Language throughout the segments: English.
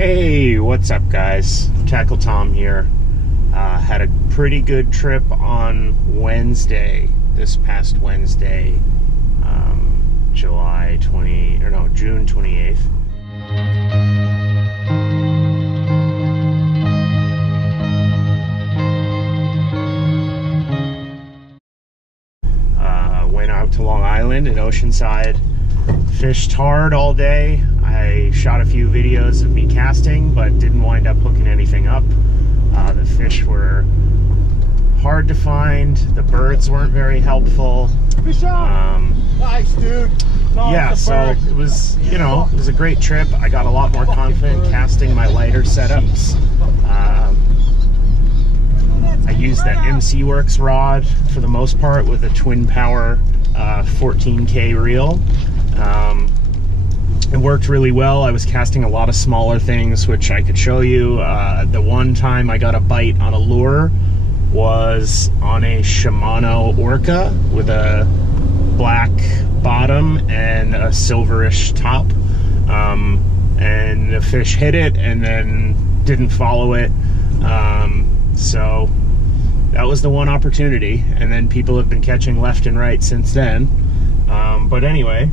Hey, what's up guys? Tackle Tom here. Had a pretty good trip on Wednesday, this past Wednesday, June 28th. Went out to Long Island and Oceanside, fished hard all day. I shot a few videos of me casting, but didn't wind up hooking anything up. The fish were hard to find. The birds weren't very helpful. Fish on. Nice, dude. No, yeah, so it was, you know, it was a great trip. I got a lot more confident casting my lighter setups. I used that MC Works rod for the most part with a twin power 14K reel. It worked really well. I was casting a lot of smaller things, which I could show you. The one time I got a bite on a lure was on a Shimano Orca with a black bottom and a silverish top. And the fish hit it and then didn't follow it. So that was the one opportunity. And then people have been catching left and right since then. But anyway,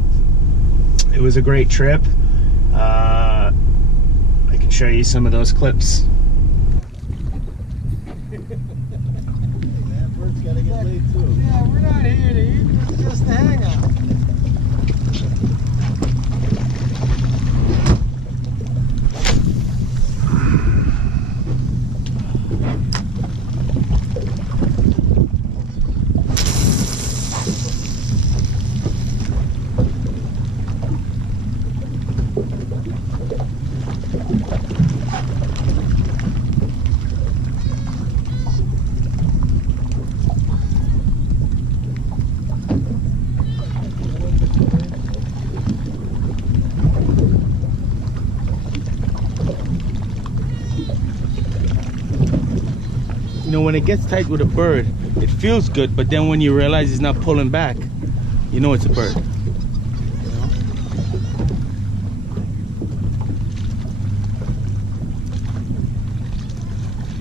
it was a great trip. I can show you some of those clips. Man, bird's gotta get laid too. Yeah, we're not here to eat, it's just a hangout. You know, when it gets tight with a bird, it feels good, but then when you realize it's not pulling back, you know it's a bird.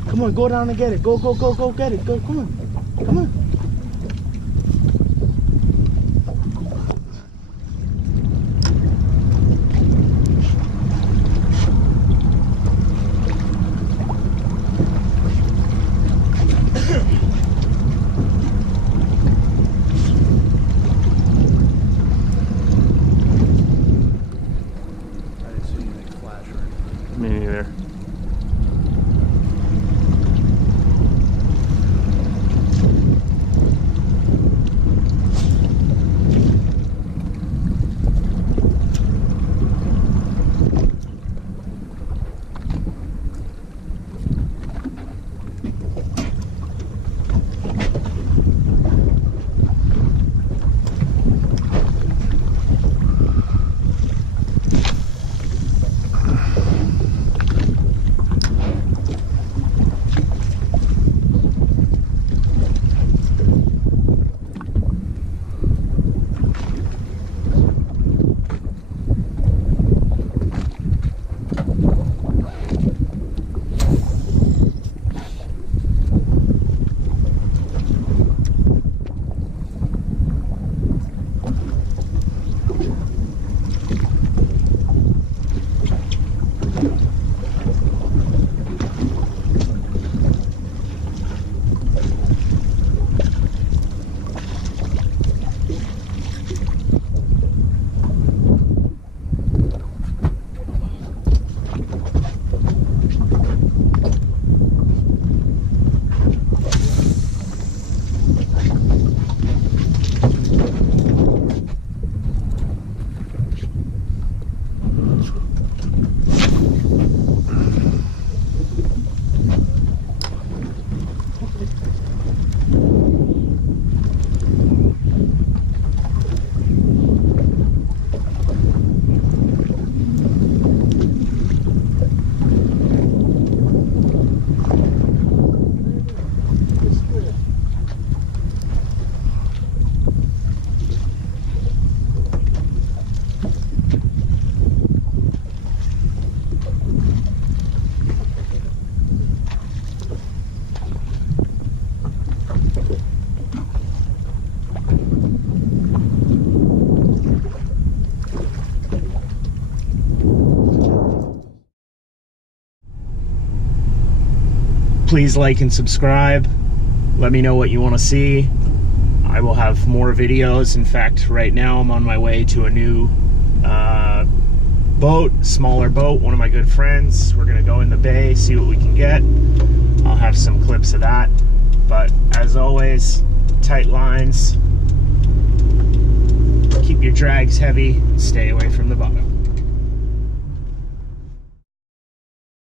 Come on, go down and get it. Go, go, go, go get it. Go, come on. Come on. Me neither. Please like and subscribe. Let me know what you want to see. I will have more videos. In fact, right now I'm on my way to a new boat, smaller boat, one of my good friends. We're gonna go in the bay, see what we can get. I'll have some clips of that. But as always, tight lines, keep your drags heavy, stay away from the bottom.